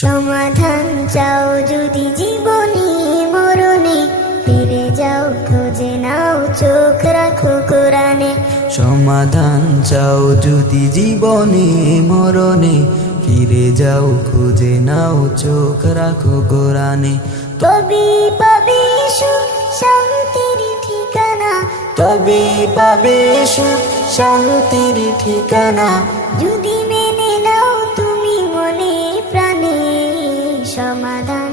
সমাধান চাও যদি জীবনে মরণে, ফিরে যাও খুঁজে নাও চোখ রাখো কোরআনে। সমাধান চাও যদি জীবনে মরণে, ফিরে যাও খুঁজে নাও চোখ রাখো কোরআনে। তবে পাবে সুখ শান্তির ঠিকানা, তবে পাবে সুখ শান্তির ঠিকানা, যদি মেনে নাও তুমি মনে প্রাণে। সমাধান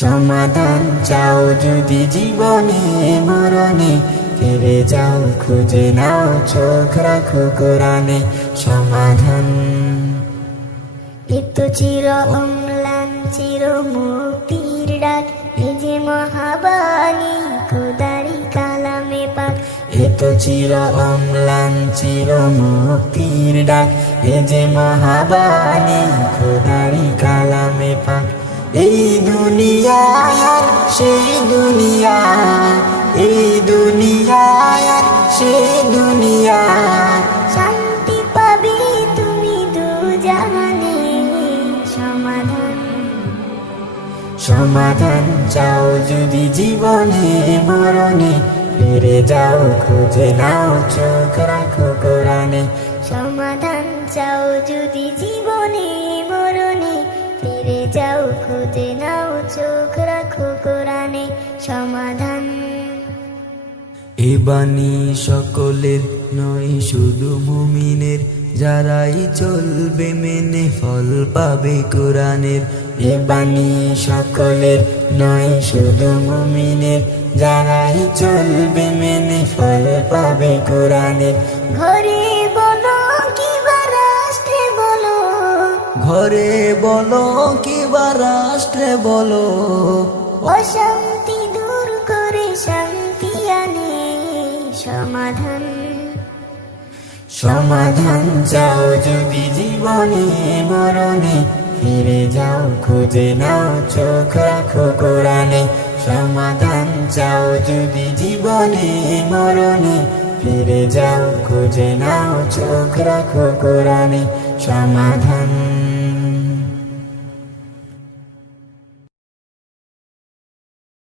সমাধান চাও যদি জীবনে মরণে, ফিরে যাও খুঁজে নাও চোখ রাখো কোরআনে। সমাধান এত চির অম্লান চির মুক্তির ডাক, এ যে মহাবাণী খোদারি কালামে পাক। এত চির অম্লান চির মুক্তির ডাক, এ যে মহাবাণী খোদারি কালামে পাক। এই দুনিয়ায় আর সেই দুনিয়া, এই দুনিয়ায় আর সেই দুনিয়া, শান্তি পাবে তুমি দুজাহানে। সমাধান সমাধান চাও যদি জীবনে মরণে, ফিরে যাও খুঁজে নাও চোখ রাখো কোরআনে। সমাধান চাও যদি জীবনে মরণে, ফিরে যাও খুঁজে নাও চোখ রাখো কোরআনে। সমাধান এ বাণী সকলের নয় শুধু মুমিনের, যারাই চলবে মেনে ফল পাবে কোরআনের। এ বাণী সকলের নয় শুধু মুমিনের, যারাই চলবে মেনে ফল পাবে কোরআনের। ঘরে বলো কিবা রাষ্ট্রে বলো, ঘরে বলো কিবা রাষ্ট্রে বলো, অশান্তি দূর করে শান্তি আনে। সমাধান সমাধান চাও যদি জীবনে মরণে, ফিরে যাও খুঁজে নাও চোখ রাখো কোরআনে। সমাধান চাও যদি জীবনে মরণে, ফিরে যাও খুঁজে নাও চোখ রাখো কোরআনে। সমাধান